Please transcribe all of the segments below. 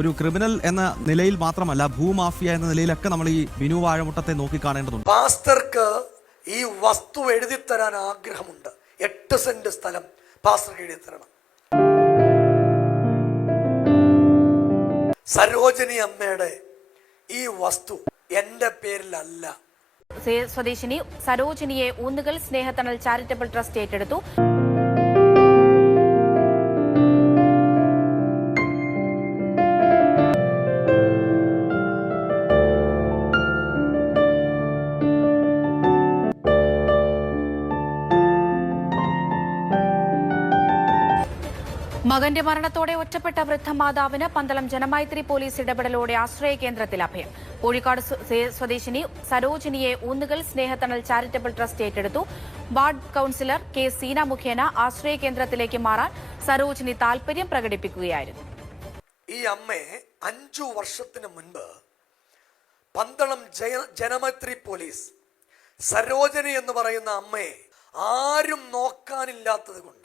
ഒരു ക്രിമിനൽ എന്ന നിലയിൽ മാത്രമല്ല, ഭൂമാഫിയ എന്ന നിലയിലൊക്കെ നമ്മൾ ഈ ബിനു വാഴമുട്ടത്തെ നോക്കിക്കാണേണ്ടതുണ്ട്. പാസ്റ്റർക്ക് ഈ വസ്തു എഴുതിത്തരാൻ ആഗ്രഹമുണ്ട്. 8 സെന്റ് സ്ഥലം പാസ്റ്റർക്ക് എഴുതിത്തരണം. സരോജിനി അമ്മയുടെ ഈ വസ്തു എന്റെ പേരിലല്ല. സ്വദേശിനി സരോജിനിയെ ഊന്നുകൽ സ്നേഹത്തണൽ ചാരിറ്റബിൾ ട്രസ്റ്റ് ഏറ്റെടുത്തു. മകന്റെ മരണത്തോടെ ഒറ്റപ്പെട്ട വൃദ്ധമാതാവിന് പന്തളം ജനമൈത്രി പോലീസ് ഇടപെടലോടെ ആശ്രയ കേന്ദ്രത്തിൽ അഭയം. കോഴിക്കോട് സ്വദേശിനി സരോജിനിയെ ഊന്നുകൽ സ്നേഹത്തണൽ ചാരിറ്റബിൾ ട്രസ്റ്റ് ഏറ്റെടുത്തു. വാർഡ് കൌൺസിലർ കെ സീന മുഖേന ആശ്രയ കേന്ദ്രത്തിലേക്ക് മാറാൻ സരോജിനി താൽപര്യം പ്രകടിപ്പിക്കുകയായിരുന്നു. ഈ അമ്മയെ 5 വർഷത്തിന് മുൻപ് പന്തളം ജനമൈത്രി പോലീസ് സരോജിനി എന്ന് പറയുന്ന അമ്മയെ ആരും നോക്കാനില്ലാത്തത് കൊണ്ട്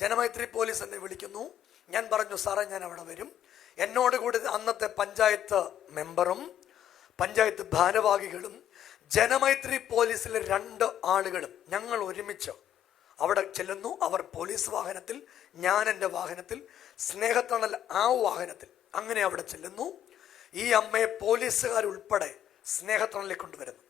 ജനമൈത്രി പോലീസ് എന്നെ വിളിക്കുന്നു. ഞാൻ പറഞ്ഞു, സാറേ ഞാൻ അവിടെ വരും. എന്നോട് കൂടി അന്നത്തെ പഞ്ചായത്ത് മെമ്പറും പഞ്ചായത്ത് ഭാരവാഹികളും ജനമൈത്രി പോലീസിലെ 2 ആളുകളും ഞങ്ങൾ ഒരുമിച്ച് അവിടെ ചെല്ലുന്നു. അവർ പോലീസ് വാഹനത്തിൽ, ഞാൻ എൻ്റെ വാഹനത്തിൽ, സ്നേഹത്തണൽ ആ വാഹനത്തിൽ. അങ്ങനെ അവിടെ ചെല്ലുന്നു. ഈ അമ്മയെ പോലീസുകാരുൾപ്പെടെ സ്നേഹത്തണലിൽ കൊണ്ടുവരുന്നു.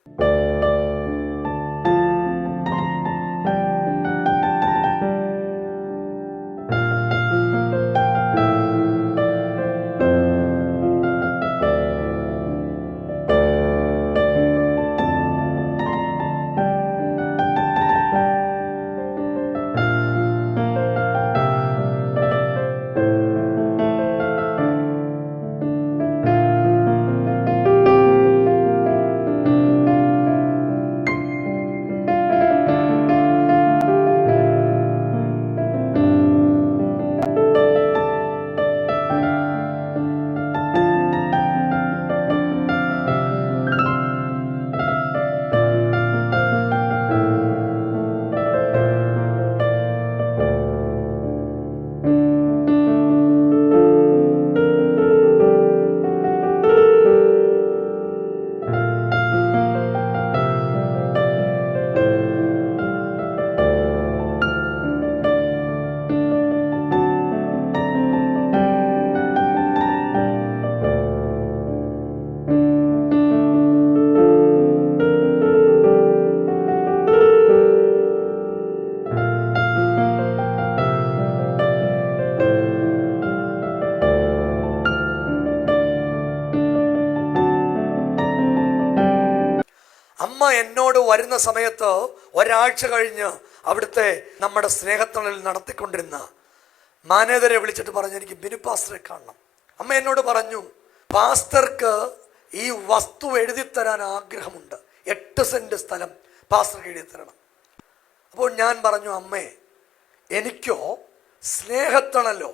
അമ്മ എന്നോട് വരുന്ന സമയത്ത് ഒരാഴ്ച കഴിഞ്ഞ് അവിടുത്തെ നമ്മുടെ സ്നേഹത്തണലിൽ നടത്തിക്കൊണ്ടിരുന്ന മാനേജരെ വിളിച്ചിട്ട് പറഞ്ഞു, എനിക്ക് ബിനു പാസ്റ്ററെ കാണണം. അമ്മ എന്നോട് പറഞ്ഞു, പാസ്റ്റർക്ക് ഈ വസ്തു എഴുതിത്തരാൻ ആഗ്രഹമുണ്ട്. 8 സെന്റ് സ്ഥലം പാസ്റ്റർക്ക് എഴുതിത്തരണം. അപ്പോൾ ഞാൻ പറഞ്ഞു, അമ്മേ എനിക്കോ സ്നേഹത്തണലോ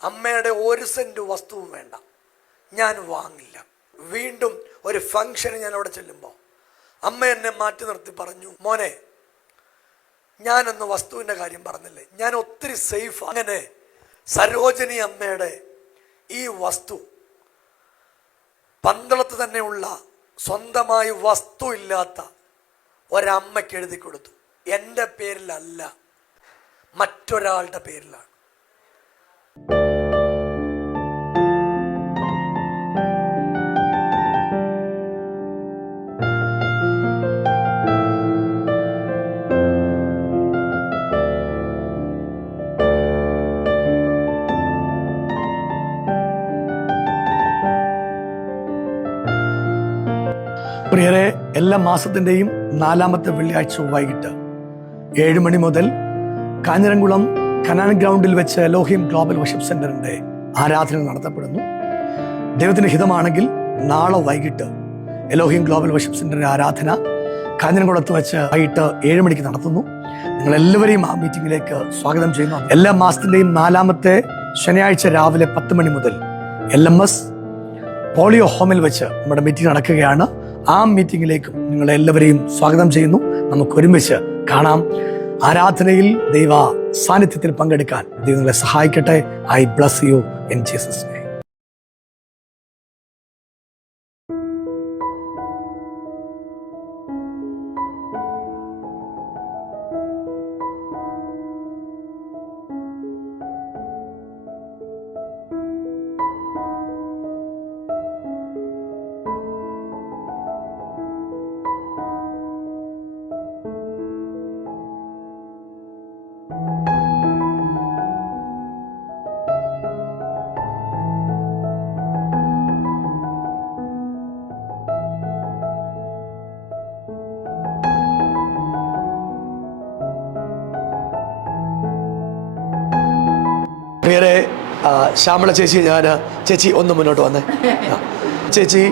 അമ്മയുടെ 1 സെന്റ് വസ്തുവും വേണ്ട, ഞാൻ വാങ്ങില്ല. വീണ്ടും ഒരു ഫംഗ്ഷന് ഞാൻ അവിടെ ചെല്ലുമ്പോൾ അമ്മ എന്നെ മാറ്റി നിർത്തി പറഞ്ഞു, മോനെ ഞാനന്ന് വസ്തുവിൻ്റെ കാര്യം പറഞ്ഞില്ലേ, ഞാൻ ഒത്തിരി സേഫ്. അങ്ങനെ സരോജിനി അമ്മയുടെ ഈ വസ്തു പന്തളത്ത് തന്നെയുള്ള സ്വന്തമായി വസ്തു ഇല്ലാത്ത ഒരമ്മയ്ക്ക് എഴുതി കൊടുത്തു. എൻ്റെ പേരിലല്ല, മറ്റൊരാളുടെ പേരിലാണ്. പ്രിയരെ, എല്ലാ മാസത്തിൻ്റെയും 4ാമത്തെ വെള്ളിയാഴ്ച വൈകിട്ട് 7 മണി മുതൽ കാഞ്ഞിരംകുളം കനാൻ ഗ്രൗണ്ടിൽ വെച്ച് എലോഹിം ഗ്ലോബൽ വർഷിപ്പ് സെന്ററിന്റെ ആരാധന നടത്തപ്പെടുന്നു. ദൈവത്തിന്റെ ഹിതമാണെങ്കിൽ നാളെ വൈകിട്ട് എലോഹിം ഗ്ലോബൽ വർഷിപ്പ് സെന്ററിന്റെ ആരാധന കാഞ്ഞിരംകുളത്ത് വെച്ച് വൈകിട്ട് 7 മണിക്ക് നടത്തുന്നു. നിങ്ങളെല്ലാവരെയും ആ മീറ്റിംഗിലേക്ക് സ്വാഗതം ചെയ്യുന്നു. എല്ലാ മാസത്തിൻ്റെയും 4ാമത്തെ ശനിയാഴ്ച രാവിലെ 10 മണി മുതൽ LMS പോളിയോ ഹോമിൽ വെച്ച് നമ്മുടെ മീറ്റിംഗ് നടക്കുകയാണ്. ആ മീറ്റിംഗിലേക്കും നിങ്ങളെല്ലാവരെയും സ്വാഗതം ചെയ്യുന്നു. നമുക്ക് ഒരുമിച്ച് കാണാം. ആരാധനയിൽ ദൈവ സാന്നിധ്യത്തിൽ പങ്കെടുക്കാൻ ദൈവം നിങ്ങളെ സഹായിക്കട്ടെ. I bless you in Jesus name. Shyamala ചേച്ചി ചേച്ചി ഒന്ന് മുന്നോട്ട് വന്നേ. ചേച്ചി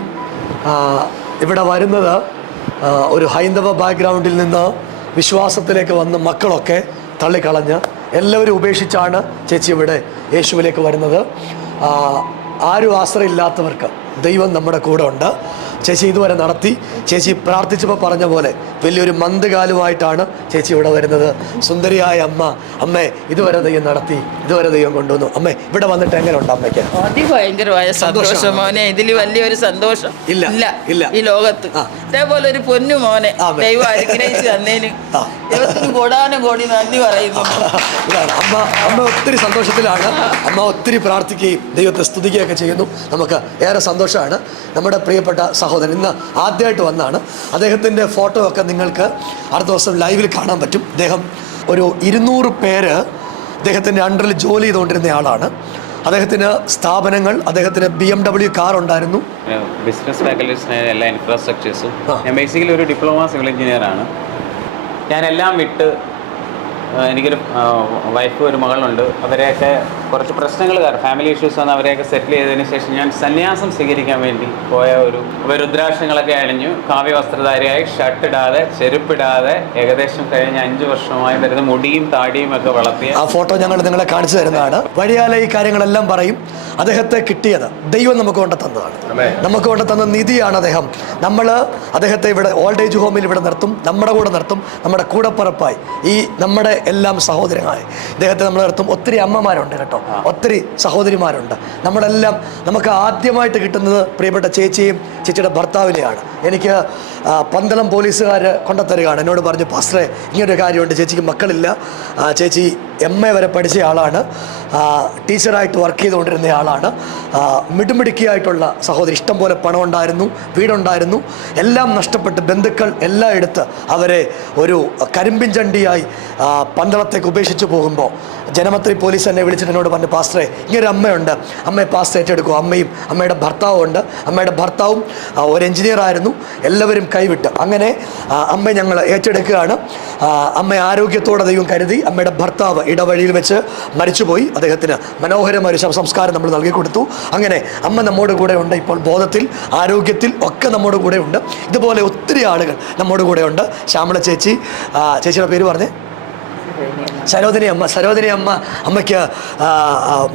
ഇവിടെ വരുന്നത് ഒരു ഹൈന്ദവ ബാക്ക്ഗ്രൗണ്ടിൽ നിന്ന് വിശ്വാസത്തിലേക്ക് വന്ന് മക്കളൊക്കെ തള്ളിക്കളഞ്ഞ് എല്ലാവരും ഉപേക്ഷിച്ചാണ് ചേച്ചി ഇവിടെ യേശുവിലേക്ക് വരുന്നത്. ആരും ആശ്രയമില്ലാത്തവർക്ക് ദൈവം നമ്മുടെ കൂടെ ഉണ്ട്. ചേച്ചി ഇതുവരെ നടത്തി. ചേച്ചി പ്രാർത്ഥിച്ചപ്പോൾ പറഞ്ഞ പോലെ വലിയൊരു മന്ദകാലുമായിട്ടാണ് ചേച്ചി ഇവിടെ വരുന്നത്. സുന്ദരിയായ അമ്മേ ഇതുവരെ ദൈവം നടത്തി, ഇതുവരെ ദൈവം കൊണ്ടുവന്നു. അമ്മേ ഇവിടെ വന്നിട്ട് എങ്ങനെയുണ്ട് അമ്മയ്ക്ക്? അതിഭയങ്കരമായ സന്തോഷം മോനെ. ഇതിൽ വലിയൊരു സന്തോഷം ഇല്ല ഈ ലോകത്ത്. അതേപോലെ ഒരു പൊന്നു മോനെ ദൈവം അനുഗ്രഹിച്ച് തന്നേന് ദൈവത്തിന് കോടാനും കോടി നന്ദി പറയുന്നു. അമ്മ ഒത്തിരി സന്തോഷത്തിലാണ്. അമ്മ ഒത്തിരി പ്രാർത്ഥിക്കുകയും ദൈവത്തെ സ്തുതിക്കുകയൊക്കെ ചെയ്യുന്നു. നമുക്ക് ഏറെ സന്തോഷമാണ്. നമ്മുടെ പ്രിയപ്പെട്ട സഹോദരൻ ഇന്ന് ആദ്യമായിട്ട് വന്നാണ്. അദ്ദേഹത്തിൻ്റെ ഫോട്ടോ ഒക്കെ നിങ്ങൾക്ക് അടുത്ത ദിവസം ലൈവിൽ കാണാൻ പറ്റും. അദ്ദേഹം ഒരു 200 പേര് അദ്ദേഹത്തിൻ്റെ അണ്ടറിൽ ജോലി ചെയ്തുകൊണ്ടിരുന്ന ആളാണ്. അദ്ദേഹത്തിന് സ്ഥാപനങ്ങൾ, അദ്ദേഹത്തിന് BMW കാർ ഉണ്ടായിരുന്നു. ബിസിനസ് ഫാക്കൽറ്റീസിന് എല്ലാ ഇൻഫ്രാസ്ട്രക്ചേഴ്സും. ഞാൻ ബേസിക്കലി ഒരു ഡിപ്ലോമ സിവിൽ എഞ്ചിനീയറാണ്. ഞാനെല്ലാം വിട്ട് എനിക്കൊരു വൈഫ് ഒരു മകളുണ്ട്. അവരെയൊക്കെ കുറച്ച് പ്രശ്നങ്ങൾ കാരണം ഫാമിലി ഇഷ്യൂസ് വന്ന് അവരെയൊക്കെ സെറ്റിൽ ചെയ്തതിന് ശേഷം ഞാൻ സന്യാസം സ്വീകരിക്കാൻ വേണ്ടി പോയ ഒരു രുദ്രാക്ഷങ്ങളൊക്കെ അണിഞ്ഞു, കാവ്യവസ്ത്രധാരിയായി, ഷർട്ടിടാതെ, ചെരുപ്പിടാതെ ഏകദേശം കഴിഞ്ഞ 5 വർഷമായി വരുന്ന മുടിയും താടിയും ഒക്കെ വളർത്തിയ ആ ഫോട്ടോ ഞങ്ങൾ നിങ്ങളെ കാണിച്ചു തരുന്നതാണ്. വഴിയാലെ ഈ കാര്യങ്ങളെല്ലാം പറയും. അദ്ദേഹത്തെ കിട്ടിയത് ദൈവം നമുക്ക് കൊണ്ട് തന്നതാണ്. നമുക്ക് കൊണ്ട് തന്ന നിധിയാണ് അദ്ദേഹം. നമ്മൾ അദ്ദേഹത്തെ ഇവിടെ ഓൾഡ് ഏജ് ഹോമിൽ ഇവിടെ നിർത്തും, നമ്മുടെ കൂടെ നിർത്തും, നമ്മുടെ കൂടപ്പുറപ്പായി ഈ നമ്മുടെ എല്ലാം സഹോദരങ്ങളായി ഇദ്ദേഹത്തെ നമ്മൾ നിർത്തും. ഒത്തിരി അമ്മമാരുണ്ട് കേട്ടോ, ഒത്തിരി സഹോദരിമാരുണ്ട്. നമ്മളെല്ലാം നമുക്ക് ആദ്യമായിട്ട് കിട്ടുന്നത് പ്രിയപ്പെട്ട ചേച്ചിയും ചേച്ചിയുടെ ഭർത്താവിനെയാണ്. എനിക്ക് പന്തളം പോലീസുകാർ കൊണ്ടുത്തരികയാണ്. എന്നോട് പറഞ്ഞു, പാസ്റ്ററെ ഇങ്ങനൊരു കാര്യമുണ്ട്, ചേച്ചിക്ക് മക്കളില്ല, ചേച്ചി MA വരെ പഠിച്ച ആളാണ്, ടീച്ചറായിട്ട് വർക്ക് ചെയ്തുകൊണ്ടിരുന്ന ആളാണ്, മിടുമിടുക്കിയായിട്ടുള്ള സഹോദരി, ഇഷ്ടം പോലെ പണം ഉണ്ടായിരുന്നു, വീടുണ്ടായിരുന്നു, എല്ലാം നഷ്ടപ്പെട്ട് ബന്ധുക്കൾ എല്ലാം എടുത്ത് അവരെ ഒരു കരിമ്പിൻ ചണ്ടിയായി പന്തളത്തേക്ക് ഉപേക്ഷിച്ച് പോകുമ്പോൾ ജനമന്ത്രി പോലീസ് എന്നെ വിളിച്ചിട്ട് എന്നോട് പറഞ്ഞു, പാസ്റ്ററെ ഇങ്ങനൊരു അമ്മയുണ്ട്, അമ്മയെ പാസ്റ്റർ ഏറ്റെടുക്കും. അമ്മയും അമ്മയുടെ ഭർത്താവും ഉണ്ട്. അമ്മയുടെ ഭർത്താവും ഒരു എഞ്ചിനീയർ ആയിരുന്നു. എല്ലാവരും കൈവിട്ട് അങ്ങനെ അമ്മയെ ഞങ്ങൾ ഏറ്റെടുക്കുകയാണ്. അമ്മ ആരോഗ്യത്തോടെ ദൈവം കരുതി. അമ്മയുടെ ഭർത്താവ് ഇടവഴിയിൽ വെച്ച് മരിച്ചുപോയി. അദ്ദേഹത്തിന് മനോഹരമായ ഒരു ശവസംസ്കാരം നമ്മൾ നൽകി കൊടുത്തു. അങ്ങനെ അമ്മ നമ്മുടെ കൂടെ ഉണ്ട്. ഇപ്പോൾ ബോധത്തിൽ, ആരോഗ്യത്തിൽ ഒക്കെ നമ്മുടെ കൂടെ ഉണ്ട്. ഇതുപോലെ ഒത്തിരി ആളുകൾ നമ്മുടെ കൂടെ ഉണ്ട്. ശ്യാമള ചേച്ചി, ചേച്ചിയുടെ പേര് പറഞ്ഞേ? സരോജിനി അമ്മ. അമ്മയ്ക്ക്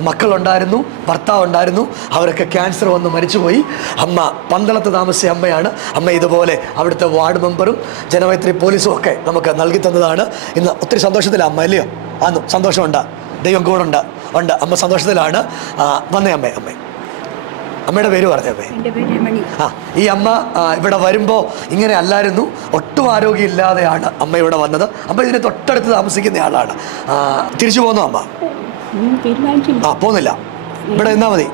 മക്കളുണ്ടായിരുന്നു, ഭർത്താവ് ഉണ്ടായിരുന്നു. അവരൊക്കെ ക്യാൻസർ വന്ന് മരിച്ചുപോയി. അമ്മ പന്തളത്ത് താമസിച്ച അമ്മയാണ്. അമ്മ ഇതുപോലെ അവിടുത്തെ വാർഡ് മെമ്പറും ജനമൈത്രി പോലീസും ഒക്കെ നമുക്ക് നൽകി തന്നതാണ്. ഇന്ന് ഒത്തിരി സന്തോഷത്തിലാണ് അമ്മ, അല്ലയോ? ആന്നു, സന്തോഷമുണ്ട്. ദൈവം കൂടെ ഉണ്ട്. അമ്മ സന്തോഷത്തിലാണ്. വന്നേ അമ്മേ. അമ്മയുടെ പേര് പറഞ്ഞേ. ഈ അമ്മ ഇവിടെ വരുമ്പോൾ ഇങ്ങനെ അല്ലായിരുന്നു, ഒട്ടും ആരോഗ്യമില്ലാതെയാണ് അമ്മ ഇവിടെ വന്നത്. അമ്മ ഇതിന് തൊട്ടടുത്ത് താമസിക്കുന്ന ആളാണ്. തിരിച്ചു പോന്നോ അമ്മ? പോന്നില്ല, ഇവിടെ നിന്നാ മതി.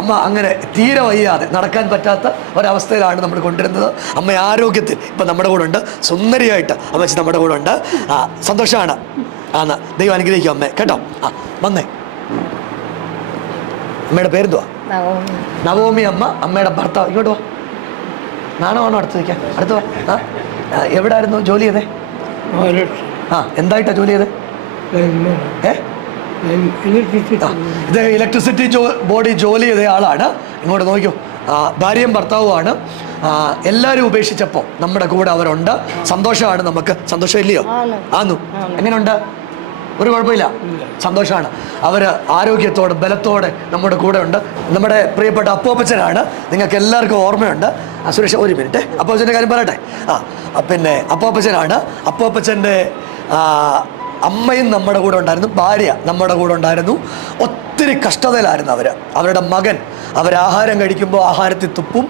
അമ്മ അങ്ങനെ തീരെ വയ്യാതെ നടക്കാൻ പറ്റാത്ത ഒരവസ്ഥയിലാണ് നമ്മൾ കൊണ്ടുവരുന്നത്. അമ്മ ആരോഗ്യത്തിൽ ഇപ്പം നമ്മുടെ കൂടെ ഉണ്ട്. സുന്ദരിയായിട്ട് അമ്മച്ചി നമ്മുടെ കൂടെ ഉണ്ട്. സന്തോഷമാണ്. ദൈവം അനുഗ്രഹിക്കും അമ്മേ, കേട്ടോ. വന്നേ. അമ്മയുടെ പേരെന്തുവാ? നവോമി അമ്മ. അമ്മയുടെ ഭർത്താവ് ഇങ്ങോട്ട് വാ. നാണമാണോ? അടുത്ത് വയ്ക്കാം. അടുത്ത് വാ. എവിടെ ആയിരുന്നു ജോലി ചെയ്തേ? എന്തായിട്ടാ ജോലി ചെയ്തേ? ഇത് ഇലക്ട്രിസിറ്റി ബോർഡിൽ ജോലി ചെയ്ത ആളാണ്. ഇങ്ങോട്ട് നോക്കൂ. ഭാര്യയും ഭർത്താവുമാണ്. എല്ലാവരും ഉപേക്ഷിച്ചപ്പോൾ നമ്മുടെ കൂടെ അവരുണ്ട്. സന്തോഷമാണ് നമുക്ക്. സന്തോഷം ഇല്ലയോ? ആന്നു. എങ്ങനെയുണ്ട്? ഒരു കുഴപ്പമില്ല, സന്തോഷമാണ്. അവർ ആരോഗ്യത്തോടെ ബലത്തോടെ നമ്മുടെ കൂടെ ഉണ്ട്. നമ്മുടെ പ്രിയപ്പെട്ട അപ്പോപ്പച്ചനാണ്. നിങ്ങൾക്ക് എല്ലാവർക്കും ഓർമ്മയുണ്ട്. സുരേഷ് ഒരു മിനിറ്റ്, അപ്പോപ്പച്ചൻ്റെ കാര്യം പറയട്ടെ. പിന്നെ അപ്പോപ്പച്ചനാണ്. അപ്പോപ്പച്ചൻ്റെ അമ്മയും നമ്മുടെ കൂടെ ഉണ്ടായിരുന്നു, ഭാര്യ നമ്മുടെ കൂടെ ഉണ്ടായിരുന്നു. ഒത്തിരി കഷ്ടതയിലായിരുന്നു അവരുടെ മകൻ. അവരാഹാരം കഴിക്കുമ്പോൾ ആഹാരത്തിൽ തുപ്പും,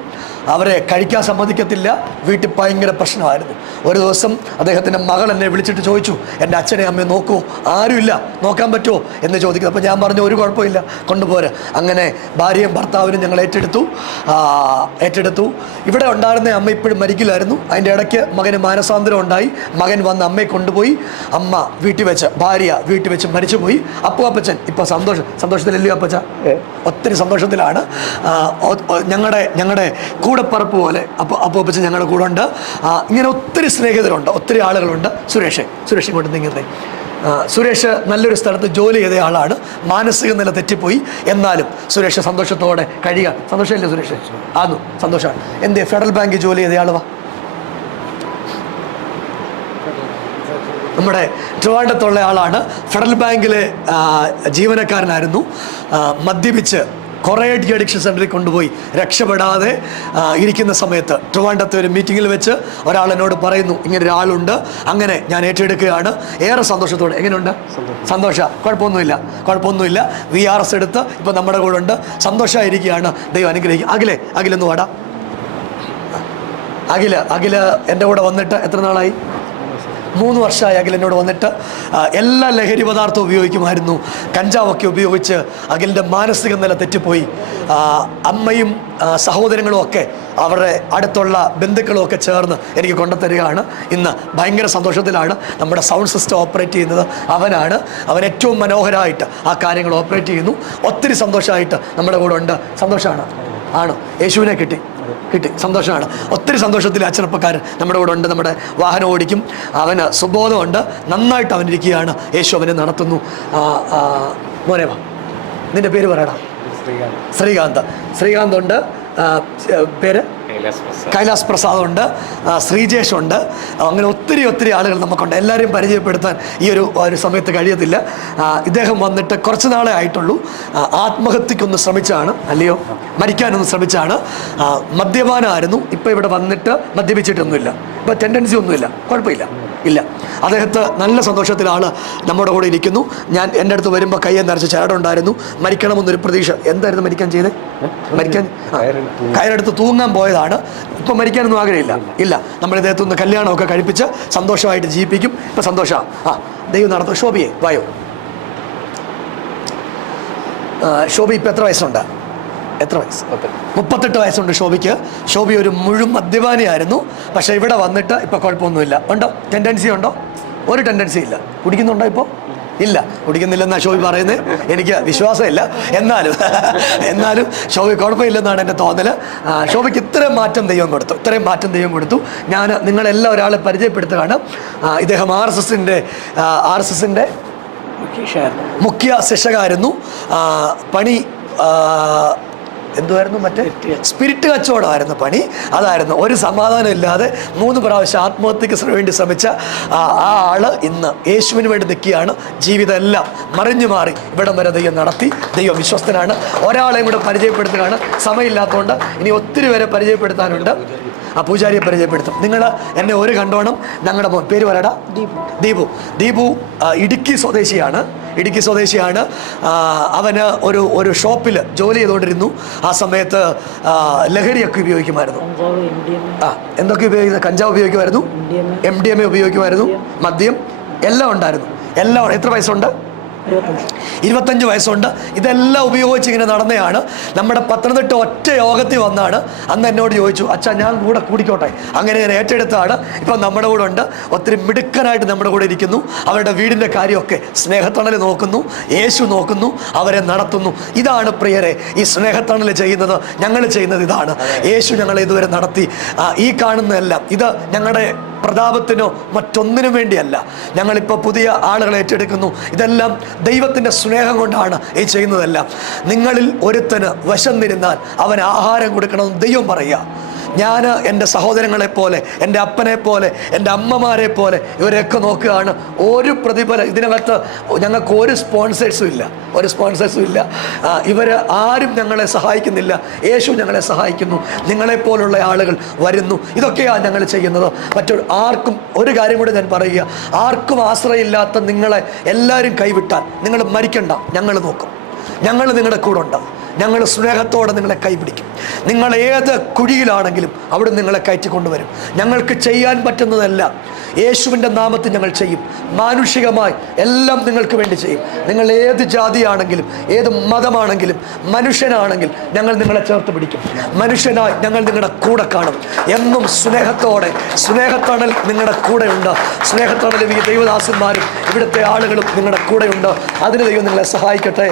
അവരെ കഴിക്കാൻ സമ്മതിക്കത്തില്ല. വീട്ടിൽ ഭയങ്കര പ്രശ്നമായിരുന്നു. ഒരു ദിവസം അദ്ദേഹത്തിൻ്റെ മകൾ എന്നെ വിളിച്ചിട്ട് ചോദിച്ചു, എൻ്റെ അച്ഛനെ അമ്മയെ നോക്കുമോ? ആരുമില്ല, നോക്കാൻ പറ്റുമോ എന്ന് ചോദിക്കുന്നു. അപ്പോൾ ഞാൻ പറഞ്ഞു, ഒരു കുഴപ്പമില്ല, കൊണ്ടുപോരെ. അങ്ങനെ ഭാര്യയും ഭർത്താവിനും ഞങ്ങൾ ഏറ്റെടുത്തു. ഇവിടെ ഉണ്ടായിരുന്ന അമ്മ ഇപ്പോഴും മരിക്കില്ലായിരുന്നു. അതിൻ്റെ ഇടയ്ക്ക് മകന് മാനസാന്തരം ഉണ്ടായി. മകൻ വന്ന് അമ്മയെ കൊണ്ടുപോയി. അമ്മ വീട്ടിൽ വെച്ച്, ഭാര്യ വീട്ടിൽ വെച്ച് മരിച്ചുപോയി. അപ്പച്ചൻ ഇപ്പോൾ സന്തോഷത്തിലല്ലയോ അപ്പച്ച? ഒത്തിരി സന്തോഷത്തിലാണ്. ഞങ്ങളുടെ കൂടെപ്പറപ്പ് പോലെ അപ്പച്ചൻ ഞങ്ങളുടെ കൂടെ ഉണ്ട്. ഇങ്ങനെ ഒത്തിരി സ്നേഹിതരുണ്ട്, ഒത്തിരി ആളുകളുണ്ട്. സുരേഷ് ഇങ്ങോട്ട് നീങ്ങുന്നേ. സുരേഷ് നല്ലൊരു സ്ഥലത്ത് ജോലി ചെയ്ത ആളാണ്. മാനസിക നില തെറ്റിപ്പോയി. എന്നാലും സുരേഷ് സന്തോഷത്തോടെ കഴിയുക. സന്തോഷമല്ലേ സുരേഷ്? ആന്നു സന്തോഷമാണ്. എന്തേ ഫെഡറൽ ബാങ്കിൽ ജോലി ചെയ്ത ആളുവാ? നമ്മുടെ ട്രിവാൻഡ്രത്തുള്ള ആളാണ്. ഫെഡറൽ ബാങ്കിലെ ജീവനക്കാരനായിരുന്നു. മദ്യപിച്ച് കുറേ അഡിക്ഷൻ സെൻ്ററിൽ കൊണ്ടുപോയി രക്ഷപ്പെടാതെ ഇരിക്കുന്ന സമയത്ത് ട്രിവാൻഡ്രത്തെ ഒരു മീറ്റിങ്ങിൽ വെച്ച് ഒരാൾ എന്നോട് പറയുന്നു, ഇങ്ങനെ ഒരാളുണ്ട്, അങ്ങനെ ഞാൻ ഏറ്റെടുക്കുകയാണ്. ഏറെ സന്തോഷത്തോടെ. എങ്ങനെയുണ്ട്? സന്തോഷം. കുഴപ്പമൊന്നുമില്ല. VRS എടുത്ത് ഇപ്പം നമ്മുടെ കൂടെ ഉണ്ട്. സന്തോഷമായിരിക്കുകയാണ്. ദൈവം അനുഗ്രഹിക്കും. അഖിലെന്ന് വാടാ. അഖില് എൻ്റെ കൂടെ വന്നിട്ട് എത്ര നാളായി? 3 വർഷമായി അഖിൽ എന്നോട് വന്നിട്ട്. എല്ലാ ലഹരി പദാർത്ഥവും ഉപയോഗിക്കുമായിരുന്നു. കഞ്ചാവൊക്കെ ഉപയോഗിച്ച് അഖിലിൻ്റെ മാനസിക നില തെറ്റിപ്പോയി. അമ്മയും സഹോദരങ്ങളും ഒക്കെ അവരുടെ അടുത്തുള്ള ബന്ധുക്കളും ഒക്കെ ചേർന്ന് എനിക്ക് കൊണ്ടുതരികയാണ്. ഇന്ന് ഭയങ്കര സന്തോഷത്തിലാണ്. നമ്മുടെ സൗണ്ട് സിസ്റ്റം ഓപ്പറേറ്റ് ചെയ്യുന്നത് അവനാണ്. അവൻ ഏറ്റവും മനോഹരമായിട്ട് ആ കാര്യങ്ങൾ ഓപ്പറേറ്റ് ചെയ്യുന്നു. ഒത്തിരി സന്തോഷമായിട്ട് നമ്മുടെ കൂടെ ഉണ്ട്. സന്തോഷമാണ്. ആണ്. യേശുവിനെ കിട്ടി. സന്തോഷമാണ്. ഒത്തിരി സന്തോഷത്തിൽ അച്ചനപ്പക്കാരൻ നമ്മുടെ കൂടെ ഉണ്ട്. നമ്മുടെ വാഹനം ഓടിക്കും. അവന് സുബോധമുണ്ട്. നന്നായിട്ട് അവനിരിക്കുകയാണ്. യേശു അവനെ നടത്തുന്നു. മോനെ വാ, നിന്റെ പേര് പറയടാ. ശ്രീകാന്ത് ഉണ്ട്. പേര് കൈലാസ് പ്രസാദ് ഉണ്ട്. ശ്രീജേഷ് ഉണ്ട്. അങ്ങനെ ഒത്തിരി ആളുകൾ നമുക്കുണ്ട്. എല്ലാവരെയും പരിചയപ്പെടുത്താൻ ഈ ഒരു സമയത്ത് കഴിയത്തില്ല. ഇദ്ദേഹം വന്നിട്ട് കുറച്ച് നാളെ ആയിട്ടുള്ളൂ. ആത്മഹത്യക്കൊന്ന് ശ്രമിച്ചാണ്, അല്ലയോ? മരിക്കാനൊന്ന് ശ്രമിച്ചാണ്. മദ്യപാനമായിരുന്നു. ഇപ്പം ഇവിടെ വന്നിട്ട് മദ്യപിച്ചിട്ടൊന്നുമില്ല. ഇപ്പം ടെൻഡൻസി ഒന്നുമില്ല. കുഴപ്പമില്ല. അദ്ദേഹത്തെ നല്ല സന്തോഷത്തിലാണ് നമ്മുടെ കൂടെ ഇരിക്കുന്നു. ഞാൻ എൻ്റെ അടുത്ത് വരുമ്പോൾ കയ്യെ നിറച്ച് ചേടുണ്ടായിരുന്നു. മരിക്കണമെന്നൊരു പ്രതീക്ഷ. എന്തായിരുന്നു മരിക്കാൻ ചെയ്തത്? കയറെടുത്ത് തൂങ്ങാൻ പോയതാണ്. ഇപ്പം മരിക്കാനൊന്നും ആഗ്രഹമില്ല. നമ്മൾ ഇദ്ദേഹത്തുനിന്ന് കല്യാണമൊക്കെ കഴിപ്പിച്ച് സന്തോഷമായിട്ട് ജീവിപ്പിക്കും. ഇപ്പം സന്തോഷമാണ്. ദൈവം നടത്തും. ശോഭിയെ വായോ. ശോഭി ഇപ്പം എത്ര വയസ്സുണ്ട്? 38 വയസ്സുണ്ട് ശോഭിക്ക്. ശോഭി ഒരു മുഴുവൻ മദ്യപാനിയായിരുന്നു. പക്ഷേ ഇവിടെ വന്നിട്ട് ഇപ്പം കുഴപ്പമൊന്നുമില്ല. ഉണ്ടോ? ടെൻഡൻസി ഉണ്ടോ? ഒരു ടെൻഡൻസി ഇല്ല. കുടിക്കുന്നുണ്ടോ? ഇപ്പോൾ ഇല്ല, കുടിക്കുന്നില്ലെന്നാണ് ശോഭി പറയുന്നത്. എനിക്ക് വിശ്വാസമില്ല. എന്നാലും ശോഭി കുഴപ്പമില്ലെന്നാണ് എൻ്റെ തോന്നൽ. ശോഭിക്ക് ഇത്രയും മാറ്റം ദൈവം കൊടുത്തു. ഞാൻ നിങ്ങളെല്ലാം ഒരാളെ പരിചയപ്പെടുത്തുകയാണ്. ഇദ്ദേഹം RSSൻ്റെ മുഖ്യ ശിക്ഷകായിരുന്നു. പണി എന്തുവായിരുന്നു? മറ്റേ സ്പിരിറ്റ് കച്ചവടമായിരുന്നു പണി. അതായിരുന്നു. ഒരു സമാധാനം ഇല്ലാതെ 3 പ്രാവശ്യം ആത്മഹത്യക്ക് വേണ്ടി ശ്രമിച്ച ആ ആള് ഇന്ന് യേശുവിന് വേണ്ടി നിൽക്കുകയാണ്. ജീവിതം എല്ലാം മറിഞ്ഞു മാറി ഇവിടം വരെ ദൈവം നടത്തി. ദൈവം വിശ്വസ്തനാണ്. ഒരാളെയും കൂടെ പരിചയപ്പെടുത്തുകയാണ്. സമയമില്ലാത്തതുകൊണ്ട് ഇനി ഒത്തിരി പേരെ പരിചയപ്പെടുത്താനുണ്ട്. പൂജാരിയെ പരിചയപ്പെടുത്തും. നിങ്ങൾ എന്നെ ഒരു കണ്ടോണം. ഞങ്ങളുടെ മോൻ പേര് പറയടാ. ദീപു ഇടുക്കി സ്വദേശിയാണ്. അവന് ഒരു ഷോപ്പിൽ ജോലി ചെയ്തുകൊണ്ടിരുന്നു. ആ സമയത്ത് ലഹരിയൊക്കെ ഉപയോഗിക്കുമായിരുന്നു. എന്തൊക്കെ ഉപയോഗിക്കുന്നത്? കഞ്ചാവ് ഉപയോഗിക്കുമായിരുന്നു, MDMA ഉപയോഗിക്കുമായിരുന്നു, മദ്യം എല്ലാം ഉണ്ടായിരുന്നു. എത്ര വയസ്സുണ്ട്? 25 വയസ്സുണ്ട്. ഇതെല്ലാം ഉപയോഗിച്ച് ഇങ്ങനെ നടന്നതാണ്. നമ്മുടെ പത്തനംതിട്ട ഒറ്റ യോഗത്തിൽ വന്നാണ്. അന്ന് എന്നോട് ചോദിച്ചു, അച്ഛാ ഞാൻ കൂടെ കൂടിക്കോട്ടെ. അങ്ങനെ ഞാൻ ഏറ്റെടുത്താണ്. ഇപ്പം നമ്മുടെ കൂടെ ഉണ്ട്. ഒത്തിരി മിടുക്കനായിട്ട് നമ്മുടെ കൂടെ ഇരിക്കുന്നു. അവരുടെ വീടിൻ്റെ കാര്യമൊക്കെ സ്നേഹത്തണൽ നോക്കുന്നു. യേശു നോക്കുന്നു. അവരെ നടത്തുന്നു. ഇതാണ് പ്രിയരെ ഈ സ്നേഹത്തണൽ ചെയ്യുന്നത്. ഞങ്ങൾ ചെയ്യുന്നത് ഇതാണ്. യേശു ഞങ്ങളെ ഇതുവരെ നടത്തി. ഈ കാണുന്നതെല്ലാം ഇത് ഞങ്ങളുടെ പ്രതാപത്തിനോ മറ്റൊന്നിനും വേണ്ടിയല്ല. ഞങ്ങളിപ്പോൾ പുതിയ ആളുകളെ ഏറ്റെടുക്കുന്നു. ഇതെല്ലാം ദൈവത്തിൻ്റെ സ്നേഹം കൊണ്ടാണ് ഈ ചെയ്യുന്നതെല്ലാം. നിങ്ങളിൽ ഒരുത്തന് വിശന്നിരുന്നാൽ അവന് ആഹാരം കൊടുക്കണമെന്ന് ദൈവം പറയുക. ഞാൻ എൻ്റെ സഹോദരങ്ങളെ പോലെ, എൻ്റെ അപ്പനെ പോലെ, എൻ്റെ അമ്മമാരെ പോലെ ഇവരെയൊക്കെ നോക്കുകയാണ്. ഒരു പ്രതിഫലം ഇതിനകത്ത് ഞങ്ങൾക്ക് ഒരു സ്പോൺസേഴ്സും ഇല്ല. ഇവർ ആരും ഞങ്ങളെ സഹായിക്കുന്നില്ല. യേശു ഞങ്ങളെ സഹായിക്കുന്നു. നിങ്ങളെപ്പോലുള്ള ആളുകൾ വരുന്നു. ഇതൊക്കെയാണ് ഞങ്ങൾ ചെയ്യുന്നത്. ആർക്കും ഒരു കാര്യം കൂടി ഞാൻ പറയുക, ആർക്കും ആശ്രയമില്ലാത്ത നിങ്ങളെ എല്ലാവരും കൈവിട്ടാൽ നിങ്ങൾ മരിക്കണ്ട. ഞങ്ങൾ നോക്കും. ഞങ്ങൾ നിങ്ങളുടെ കൂടെ ഉണ്ടാവും. ഞങ്ങൾ സ്നേഹത്തോടെ നിങ്ങളെ കൈപിടിക്കും. നിങ്ങൾ ഏത് കുഴിയിലാണെങ്കിലും അവിടെ നിങ്ങളെ കയറ്റിക്കൊണ്ടുവരും. ഞങ്ങൾക്ക് ചെയ്യാൻ പറ്റുന്നതെല്ലാം യേശുവിൻ്റെ നാമത്തിൽ ഞങ്ങൾ ചെയ്യും. മാനുഷികമായി എല്ലാം നിങ്ങൾക്ക് വേണ്ടി ചെയ്യും. നിങ്ങൾ ഏത് ജാതിയാണെങ്കിലും ഏത് മതമാണെങ്കിലും മനുഷ്യനാണെങ്കിൽ ഞങ്ങൾ നിങ്ങളെ ചേർത്ത് പിടിക്കും. മനുഷ്യനായി ഞങ്ങൾ നിങ്ങളുടെ കൂടെ കാണും. എന്നും സ്നേഹത്തണൽ നിങ്ങളുടെ കൂടെയുണ്ട്. സ്നേഹത്തണൽ ഈ ദൈവദാസന്മാരും ഇവിടുത്തെ ആളുകളും നിങ്ങളുടെ കൂടെയുണ്ട്. അതിന് ദൈവം നിങ്ങളെ സഹായിക്കട്ടെ.